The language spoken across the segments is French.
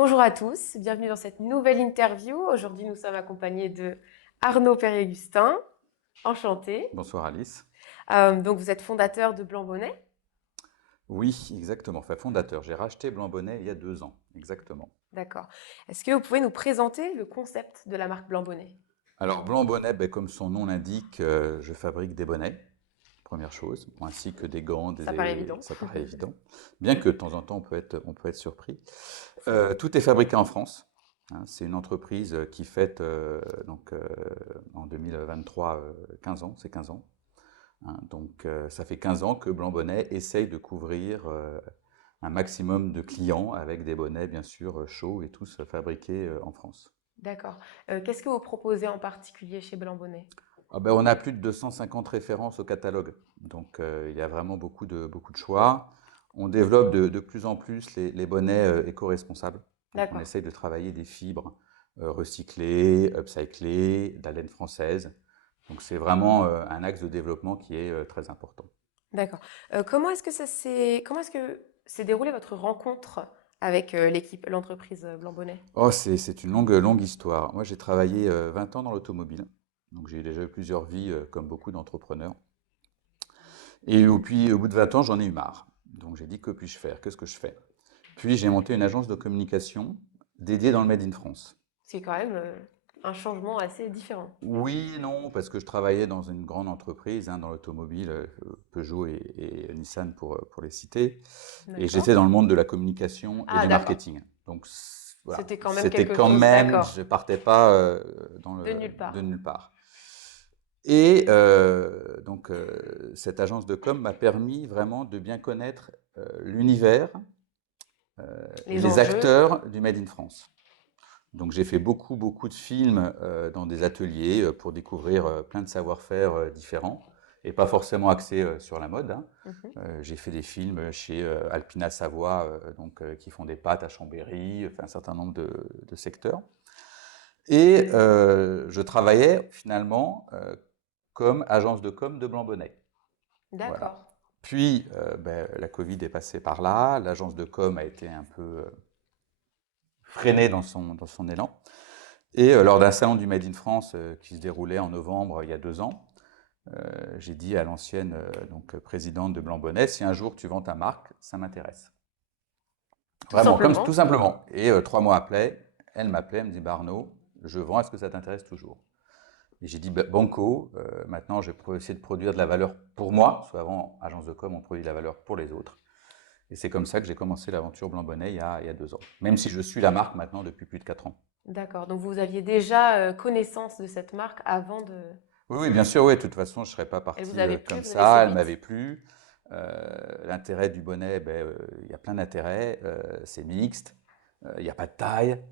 Bonjour à tous, bienvenue dans cette nouvelle interview. Aujourd'hui, nous sommes accompagnés de Arnaud Perrier-Gustin. Enchanté. Bonsoir Alice. Donc, vous êtes fondateur de Blanc Bonnet. Oui, exactement. Enfin, fondateur. J'ai racheté Blanc Bonnet il y a 2 ans. Exactement. D'accord. Est-ce que vous pouvez nous présenter le concept de la marque Blanc Bonnet? Alors, Blanc Bonnet, ben, comme son nom l'indique, je fabrique des bonnets, première chose, ainsi que des gants, Ça paraît évident. ça paraît évident. Bien que de temps en temps, on peut être surpris. Tout est fabriqué en France. Hein. C'est une entreprise qui fête en 2023 15 ans, c'est 15 ans. Hein. Donc, ça fait 15 ans que Blanc Bonnet essaye de couvrir un maximum de clients avec des bonnets, bien sûr, chauds et tous fabriqués en France. D'accord. Qu'est-ce que vous proposez en particulier chez Blanc Bonnet? Ah ben, on a plus de 250 références au catalogue, donc il y a vraiment beaucoup de choix. On développe de plus en plus les bonnets éco-responsables. Donc on D'accord. essaye de travailler des fibres recyclées, upcyclées, de la laine française. Donc c'est vraiment un axe de développement qui est très important. D'accord. Comment est-ce que s'est déroulée votre rencontre avec l'entreprise Blanc Bonnet? Oh, c'est une longue histoire. Moi, j'ai travaillé 20 ans dans l'automobile. Donc, j'ai déjà eu plusieurs vies, comme beaucoup d'entrepreneurs. Puis, au bout de 20 ans, j'en ai eu marre. Donc, j'ai dit, que puis-je faire? Qu'est-ce que je fais? Puis, j'ai monté une agence de communication dédiée dans le Made in France. C'est quand même un changement assez différent. Oui et non, parce que je travaillais dans une grande entreprise, hein, dans l'automobile, Peugeot et Nissan pour les citer. Et D'accord. j'étais dans le monde de la communication et Ah, du d'accord. marketing. Donc, voilà, C'était quand même c'était quelque quand chose, même, d'accord. je partais pas De nulle de part. nulle part. Cette agence de com m'a permis vraiment de bien connaître l'univers et Les les enjeux. acteurs du Made in France. Donc j'ai fait beaucoup de films dans des ateliers pour découvrir plein de savoir-faire différents et pas forcément axés sur la mode. Hein. Mhm. J'ai fait des films chez Alpina Savoie, qui font des pâtes à Chambéry, enfin, un certain nombre de secteurs. Et je travaillais finalement comme agence de com de Blanc-Bonnet. Voilà. D'accord. Puis la Covid est passée par là, l'agence de com a été un peu freinée dans son élan. Et lors d'un salon du Made in France qui se déroulait en novembre il y a 2 ans, j'ai dit à l'ancienne présidente de Blanc-Bonnet, si un jour tu vends ta marque, ça m'intéresse. Tout Vraiment, comme tout simplement. simplement. Et 3 mois après, elle m'appelait, elle me dit, bah, Arnaud, je vends, est-ce que ça t'intéresse toujours? Et j'ai dit, bah, banco, maintenant je vais essayer de produire de la valeur pour moi, parce qu'avant, agence de com, on produit de la valeur pour les autres. Et c'est comme ça que j'ai commencé l'aventure Blanc-Bonnet il y a 2 ans. Même si je suis la marque maintenant depuis plus de 4 ans. D'accord. Donc vous aviez déjà connaissance de cette marque avant de... Oui, oui, bien sûr, oui. De toute façon, je ne serais pas Elle vous parti avait plu, comme vous avez ça. Elle séduite. m'avait plu. L'intérêt du bonnet, il y a plein d'intérêts. C'est mixte. Il n'y a pas de taille.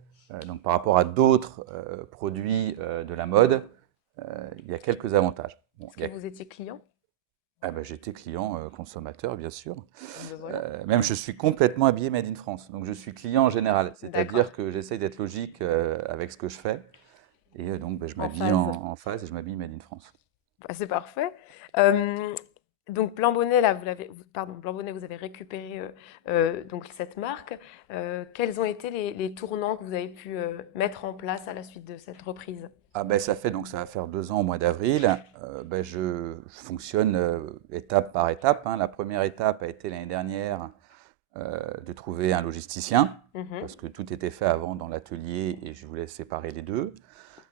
Donc, par rapport à d'autres produits de la mode, il y a quelques avantages. Bon, Est-ce que vous étiez client? ah ben, j'étais client consommateur, bien sûr. Ah ben voilà. Même je suis complètement habillé Made in France. Donc, je suis client en général. D'accord. C'est-à-dire que j'essaye d'être logique avec ce que je fais. Et donc, je En m'habille en, phase. en phase et je m'habille Made in France. Bah, c'est parfait. Euh, donc Blanc Bonnet, là, pardon, Blanc Bonnet, vous avez récupéré donc cette marque. Quels ont été les tournants que vous avez pu mettre en place à la suite de cette reprise? Ah ben ça va faire 2 ans au mois d'avril. Je fonctionne étape par étape. Hein. La première étape a été l'année dernière de trouver un logisticien, Mhm. parce que tout était fait avant dans l'atelier et je voulais séparer les deux.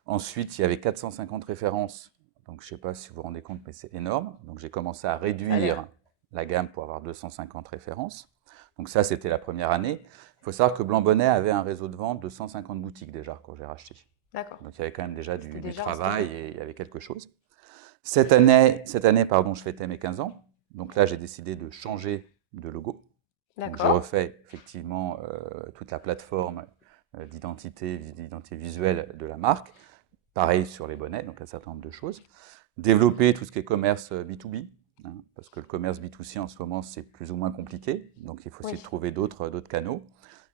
Ensuite, il y avait 450 références, donc je ne sais pas si vous vous rendez compte, mais c'est énorme. Donc j'ai commencé à Ça a l'air. réduire la gamme pour avoir 250 références. Donc ça, c'était la première année. Il faut savoir que Blanc-Bonnet avait un réseau de vente de 150 boutiques déjà quand j'ai racheté. D'accord. Donc il y avait quand même déjà C'était du déjà travail installé. et il y avait quelque chose. Cette année, pardon, je fêtais mes 15 ans. Donc là, j'ai décidé de changer de logo. Donc j'ai D'accord. refait effectivement toute la plateforme d'identité visuelle de la marque. Pareil sur les bonnets, donc un certain nombre de choses. Développer tout ce qui est commerce B2B, hein, parce que le commerce B2C en ce moment, c'est plus ou moins compliqué. Donc il faut essayer de Oui. trouver d'autres canaux.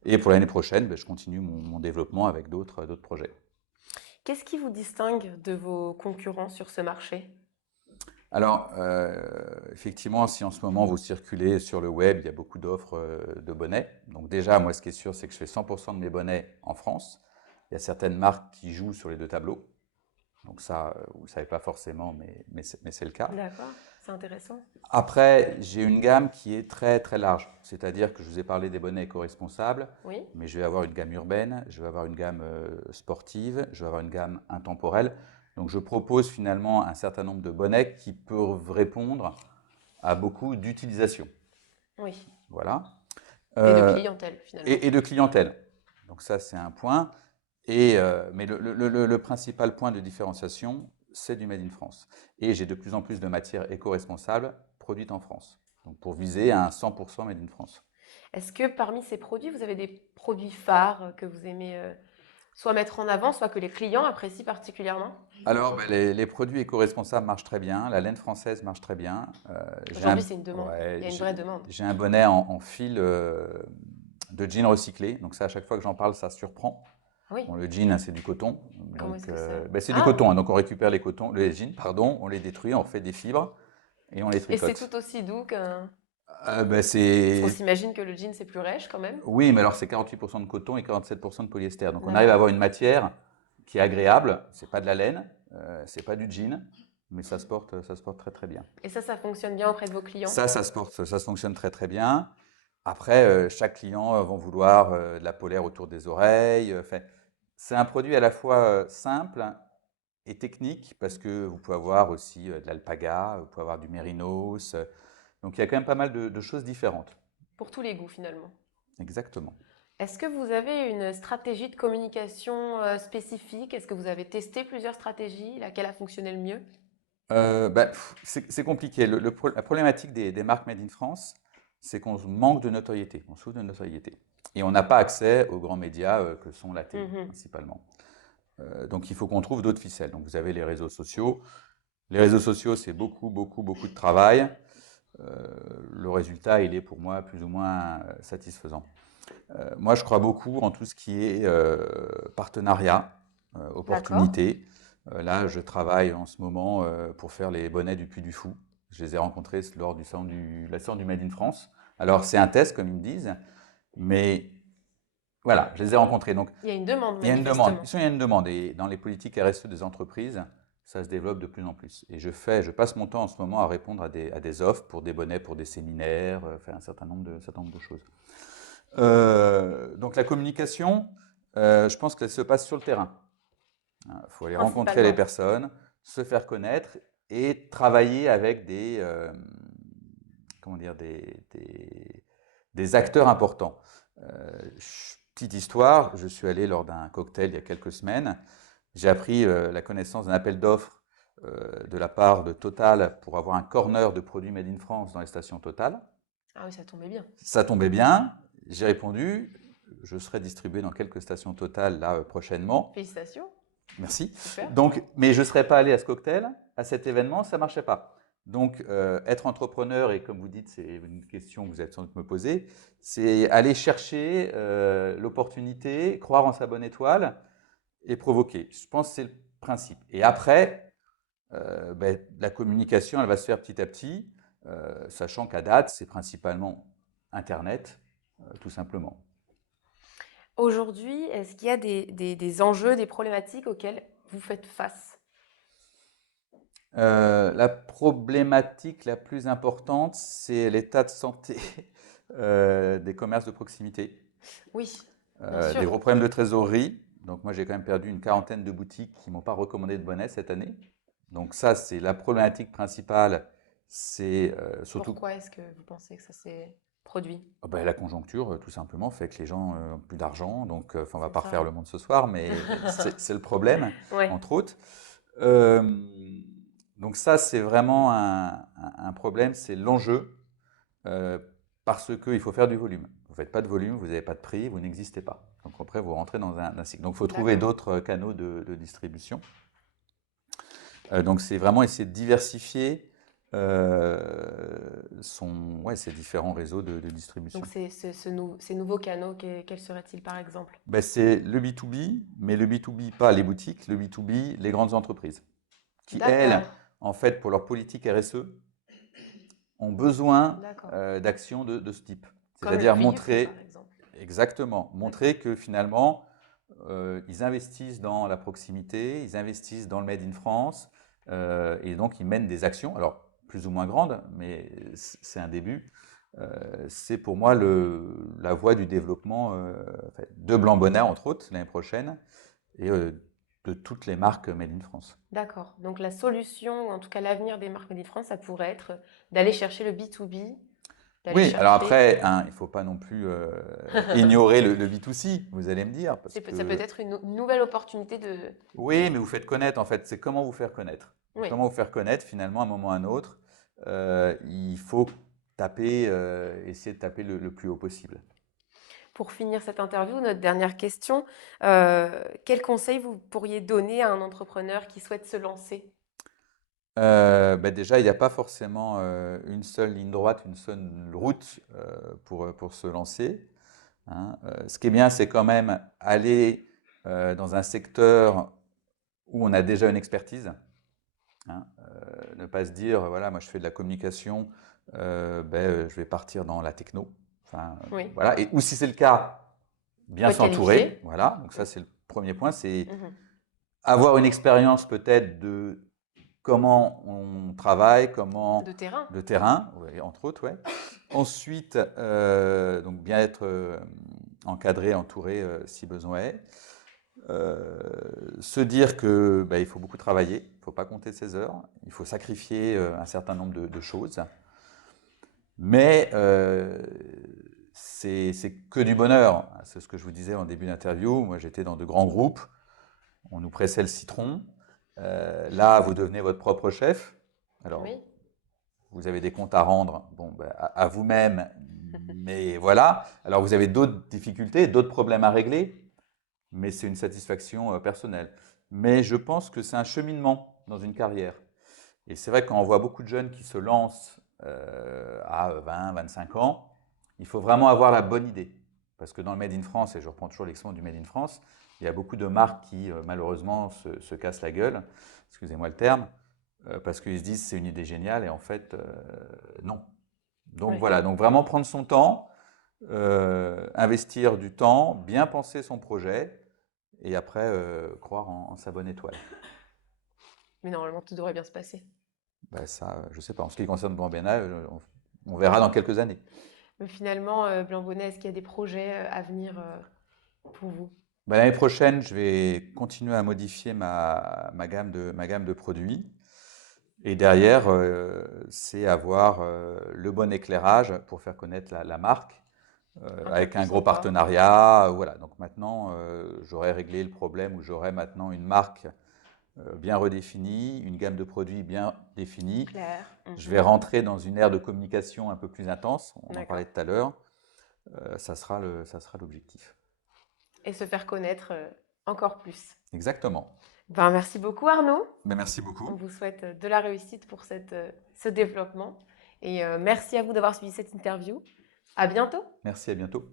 Et pour l'année prochaine, je continue mon développement avec d'autres projets. Qu'est-ce qui vous distingue de vos concurrents sur ce marché? Alors, effectivement, si en ce moment vous circulez sur le web, il y a beaucoup d'offres de bonnets. Donc déjà, moi, ce qui est sûr, c'est que je fais 100% de mes bonnets en France. Il y a certaines marques qui jouent sur les deux tableaux. Donc ça, vous ne savez pas forcément, mais c'est le cas. D'accord, c'est intéressant. Après, j'ai une gamme qui est très très large. C'est-à-dire que je vous ai parlé des bonnets éco-responsables, Oui. mais je vais avoir une gamme urbaine, je vais avoir une gamme sportive, je vais avoir une gamme intemporelle. Donc je propose finalement un certain nombre de bonnets qui peuvent répondre à beaucoup d'utilisations. Oui. Voilà. Et de Euh, clientèle, finalement. et de clientèle. Donc ça, c'est un point. Mais le principal point de différenciation, c'est du Made in France. Et j'ai de plus en plus de matières éco-responsables produites en France. Donc pour viser à un 100% Made in France. Est-ce que parmi ces produits, vous avez des produits phares que vous aimez soit mettre en avant, soit que les clients apprécient particulièrement? Alors, ben, les produits éco-responsables marchent très bien. La laine française marche très bien. Aujourd'hui, c'est une demande. Ouais, Il y a une vraie demande. j'ai un bonnet en fil de jean recyclé. Donc ça, à chaque fois que j'en parle, ça surprend. Oui. Bon, le jean, hein, c'est du coton. Comment Donc, est-ce que ça... ben, c'est du Ah! coton, hein. Donc, on récupère les jeans, pardon, on les détruit, on refait des fibres et on les Et c'est tricote. tout aussi doux qu'un... Ben, Parce qu'on c'est... s'imagine que le jean, c'est plus rêche quand même. Oui, mais alors c'est 48% de coton et 47% de polyester. Donc, on arrive à D'accord. avoir une matière qui est agréable. C'est pas de la laine, c'est pas du jean, mais ça se porte très très bien. Et ça fonctionne bien auprès de vos clients? Ça se porte, ça fonctionne très très bien. Après, chaque client va vouloir de la polaire autour des oreilles. Enfin, c'est un produit à la fois simple et technique parce que vous pouvez avoir aussi de l'alpaga, vous pouvez avoir du mérinos. Donc il y a quand même pas mal de choses différentes. Pour tous les goûts, finalement. Exactement. Est-ce que vous avez une stratégie de communication spécifique? Est-ce que vous avez testé plusieurs stratégies? Laquelle a fonctionné le mieux? C'est compliqué. La problématique des marques Made in France, c'est qu'on manque de notoriété, on souffre de notoriété. Et on n'a pas accès aux grands médias que sont la télé, Mhm. principalement. Donc il faut qu'on trouve d'autres ficelles. Donc vous avez les réseaux sociaux. Les réseaux sociaux, c'est beaucoup, beaucoup, beaucoup de travail. Le résultat, il est pour moi plus ou moins satisfaisant. Moi, je crois beaucoup en tout ce qui est partenariat, D'accord. opportunité. Là, je travaille en ce moment pour faire les bonnets du Puy du Fou. Je les ai rencontrés lors du salon la salon du Made in France. Alors, c'est un test, comme ils me disent, mais voilà, je les ai rencontrés. Donc, Il y a une demande, il y a une demande. manifestement. Il y a une demande. Et dans les politiques RSE des entreprises, ça se développe de plus en plus. Et je passe mon temps en ce moment à répondre à des offres pour des bonnets, pour des séminaires, faire un certain nombre de choses. Donc la communication, je pense qu'elle se passe sur le terrain. Il faut aller rencontrer les Principalement. personnes, se faire connaître et travailler avec comment dire, des acteurs importants. Petite histoire, je suis allé lors d'un cocktail il y a quelques semaines. J'ai appris la connaissance d'un appel d'offres de la part de Total pour avoir un corner de produits Made in France dans les stations Total. Ah oui, ça tombait bien. Ça tombait bien, j'ai répondu, je serai distribué dans quelques stations Total là prochainement. Félicitations. Merci. Super. Donc, mais je ne serais pas allé à ce cocktail, à cet événement, ça ne marchait pas. Donc, être entrepreneur, et comme vous dites, c'est une question que vous êtes sans doute me poser, c'est aller chercher l'opportunité, croire en sa bonne étoile et provoquer. Je pense que c'est le principe. Et après, la communication, elle va se faire petit à petit, sachant qu'à date, c'est principalement Internet, tout simplement. Aujourd'hui, est-ce qu'il y a des enjeux, des problématiques auxquelles vous faites face? La problématique la plus importante, c'est l'état de santé des commerces de proximité. Oui, bien sûr. Des gros problèmes de trésorerie. Donc moi, j'ai quand même perdu une quarantaine de boutiques qui ne m'ont pas recommandé de bonnet cette année. Donc ça, c'est la problématique principale. C'est surtout Pourquoi est-ce que vous pensez que ça s'est produit? ben, la conjoncture, tout simplement, fait que les gens n'ont plus d'argent. Donc, on ne va C'est pas refaire ça. le monde ce soir, mais c'est le problème, Ouais. entre autres. Euh, donc ça, c'est vraiment un problème, c'est l'enjeu, euh, parce qu'il faut faire du volume. Vous ne faites pas de volume, vous n'avez pas de prix, vous n'existez pas. Donc après, vous rentrez dans un cycle. Donc il faut trouver D'accord. d'autres canaux de distribution. Donc c'est vraiment essayer de diversifier ouais, ces différents réseaux de Donc distribution. ces nouveaux canaux, quels seraient-ils par exemple? Ben, c'est le B2B, mais le B2B pas les boutiques, le B2B les grandes entreprises, qui elles D'accord. en fait, pour leur politique RSE, ont besoin D'accord. d'actions de ce type. Comme le C'est-à-dire prix du feu, par montrer, exemple. exactement, D'accord. montrer que finalement, ils investissent dans la proximité, ils investissent dans le Made in France, et donc ils mènent des actions, alors plus ou moins grandes, mais c'est un début. C'est pour moi la voie du développement de Blanc-Bonnat, entre autres, l'année prochaine, et de toutes les marques Made in France. D'accord. Donc la solution, ou en tout cas l'avenir des marques Made in France, ça pourrait être d'aller chercher le B2B, d'aller Oui, alors chercher. après, hein, il ne faut pas non plus ignorer le B2C, vous allez me dire, parce Ça peut que être une nouvelle opportunité de. oui, mais vous faites connaître, en fait, c'est comment vous faire connaître. Et Oui. comment vous faire connaître, finalement, à un moment ou à un autre, il faut taper, essayer de taper le plus haut possible. Pour finir cette interview, notre dernière question, quel conseil vous pourriez donner à un entrepreneur qui souhaite se lancer? Bah, déjà, il n'y a pas forcément une seule ligne droite, une seule route pour se lancer, hein. Ce qui est bien, c'est quand même aller dans un secteur où on a déjà une expertise, hein. Ne pas se dire, voilà, moi je fais de la communication, je vais partir dans la techno. Enfin, Oui. voilà. Et, ou si c'est le cas, Il faut bien être s'entourer. qualifié. Voilà. Donc Mm. ça, c'est le premier point, c'est Mhm. avoir une expérience peut-être de comment on travaille, comment De terrain. le terrain, ouais, entre autres, ouais. Ensuite, donc bien être encadré, entouré si besoin est. Se dire que il faut beaucoup travailler, il ne faut pas compter ses heures, il faut sacrifier un certain nombre de choses, mais c'est que du bonheur. C'est ce que je vous disais en début d'interview. Moi, j'étais dans de grands groupes, on nous pressait le citron. Là, vous devenez votre propre chef. Alors, Oui. vous avez des comptes à rendre, bon, à vous-même, mais voilà. Alors, vous avez d'autres difficultés, d'autres problèmes à régler, mais c'est une satisfaction personnelle. Mais je pense que c'est un cheminement dans une carrière. Et c'est vrai que quand on voit beaucoup de jeunes qui se lancent à 20, 25 ans, il faut vraiment avoir la bonne idée. Parce que dans le Made in France, et je reprends toujours l'exemple du Made in France, il y a beaucoup de marques qui malheureusement se cassent la gueule, excusez-moi le terme, parce qu'ils se disent c'est une idée géniale et en fait non. Donc Oui. voilà, donc vraiment prendre son temps, investir du temps, bien penser son projet et après croire en sa bonne étoile. Mais normalement, tout devrait bien se passer. Ben ça, je sais pas. En ce qui concerne Blanc-Bénat, on verra dans quelques années. Mais finalement, Blanc-Bonnet, est-ce qu'il y a des projets à venir pour vous? Ben, l'année prochaine, je vais continuer à modifier ma gamme de produits. Et derrière, c'est avoir le bon éclairage pour faire connaître la marque, Un peu avec un plus gros encore. partenariat. Voilà. Donc maintenant, j'aurai réglé le problème où j'aurai maintenant une marque bien redéfinie, une gamme de produits bien définie. Clair. Je Mhm. vais rentrer dans une ère de communication un peu plus intense, on en parlait D'accord. tout à l'heure. Ça sera l'objectif. Et se faire connaître encore plus. Exactement. Ben, merci beaucoup Arnaud. Ben, merci On beaucoup. vous souhaite de la réussite pour ce développement. Et merci à vous d'avoir suivi cette interview. À bientôt. Merci, à bientôt.